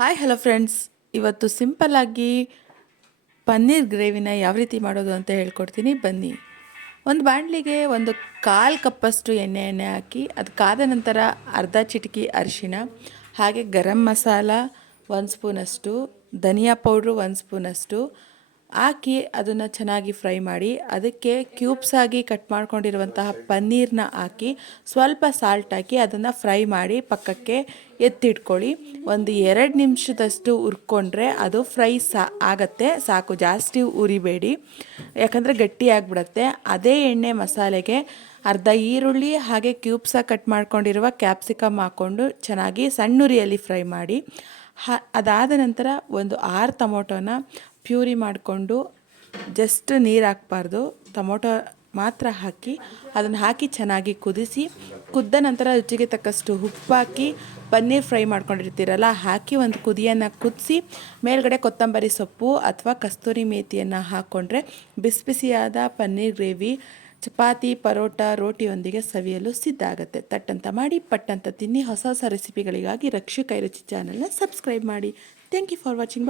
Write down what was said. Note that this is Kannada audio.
ಹಾಯ್ ಹಲೋ ಫ್ರೆಂಡ್ಸ್ ಇವತ್ತು ಸಿಂಪಲ್ಲಾಗಿ ಪನ್ನೀರ್ ಗ್ರೇವಿನ ಯಾವ ರೀತಿ ಮಾಡೋದು ಅಂತ ಹೇಳ್ಕೊಡ್ತೀನಿ. ಬನ್ನಿ. ಒಂದು ಬಾಣಲಿಗೆ ಒಂದು ಕಾಲು ಕಪ್ಪಷ್ಟು ಎಣ್ಣೆ ಎಣ್ಣೆ ಹಾಕಿ, ಅದು ಕಾದ ನಂತರ ಅರ್ಧ ಚಿಟಕಿ ಅರಿಶಿಣ, ಹಾಗೆ ಗರಂ ಮಸಾಲ ಒಂದು ಸ್ಪೂನಷ್ಟು, ಧನಿಯಾ ಪೌಡ್ರು ಒಂದು ಸ್ಪೂನಷ್ಟು ಹಾಕಿ ಅದನ್ನು ಚೆನ್ನಾಗಿ ಫ್ರೈ ಮಾಡಿ, ಅದಕ್ಕೆ ಕ್ಯೂಬ್ಸ್ ಆಗಿ ಕಟ್ ಮಾಡ್ಕೊಂಡಿರುವಂತಹ ಪನ್ನೀರನ್ನ ಹಾಕಿ ಸ್ವಲ್ಪ ಸಾಲ್ಟ್ ಹಾಕಿ ಅದನ್ನು ಫ್ರೈ ಮಾಡಿ ಪಕ್ಕಕ್ಕೆ ಎತ್ತಿಟ್ಕೊಳ್ಳಿ. ಒಂದು ಎರಡು ನಿಮಿಷದಷ್ಟು ಹುರ್ಕೊಂಡ್ರೆ ಅದು ಫ್ರೈ ಸಾ, ಆಗತ್ತೆ. ಸಾಕು, ಜಾಸ್ತಿ ಉರಿಬೇಡಿ. ಯಾಕಂದರೆ ಗಟ್ಟಿಯಾಗ್ಬಿಡತ್ತೆ ಅದೇ ಎಣ್ಣೆ ಮಸಾಲೆಗೆ ಅರ್ಧ ಈರುಳ್ಳಿ ಹಾಗೆ ಕ್ಯೂಬ್ಸಾಗಿ ಕಟ್ ಮಾಡ್ಕೊಂಡಿರುವ ಕ್ಯಾಪ್ಸಿಕಮ್ ಹಾಕ್ಕೊಂಡು ಚೆನ್ನಾಗಿ ಸಣ್ಣುರಿಯಲ್ಲಿ ಫ್ರೈ ಮಾಡಿ. ಹ, ಅದಾದ ನಂತರ ಒಂದು ಆರು ಟೊಮೊಟೊನ ಪ್ಯೂರಿ ಮಾಡಿಕೊಂಡು ಜಸ್ಟ್ ನೀರು ಹಾಕ್ಬಾರ್ದು. ಟೊಮೊಟೊ ಮಾತ್ರ ಹಾಕಿ, ಅದನ್ನು ಹಾಕಿ ಚೆನ್ನಾಗಿ ಕುದಿಸಿ, ಕುದ್ದ ನಂತರ ರುಚಿಗೆ ತಕ್ಕಷ್ಟು ಉಪ್ಪು ಹಾಕಿ, ಪನ್ನೀರ್ ಫ್ರೈ ಮಾಡ್ಕೊಂಡಿರ್ತೀರಲ್ಲ, ಹಾಕಿ ಒಂದು ಕುದಿಯನ್ನು ಕುದಿಸಿ, ಮೇಲ್ಗಡೆ ಕೊತ್ತಂಬರಿ ಸೊಪ್ಪು ಅಥವಾ ಕಸ್ತೂರಿ ಮೇಥಿಯನ್ನು ಹಾಕ್ಕೊಂಡ್ರೆ ಬಿಸಿ ಬಿಸಿಯಾದ ಪನ್ನೀರ್ ಗ್ರೇವಿ, ಚಪಾತಿ, ಪರೋಟ, ರೋಟಿಯೊಂದಿಗೆ ಸವಿಯಲು ಸಿದ್ಧ ಆಗುತ್ತೆ. ತಟ್ಟಂತ ಮಾಡಿ, ಪಟ್ಟಂತ ತಿನ್ನಿ. ಹೊಸ ಹೊಸ ರೆಸಿಪಿಗಳಿಗಾಗಿ ರಕ್ಷಿ ಕೈರುಚಿ ಚಾನಲ್ನ ಸಬ್ಸ್ಕ್ರೈಬ್ ಮಾಡಿ. Thank you for watching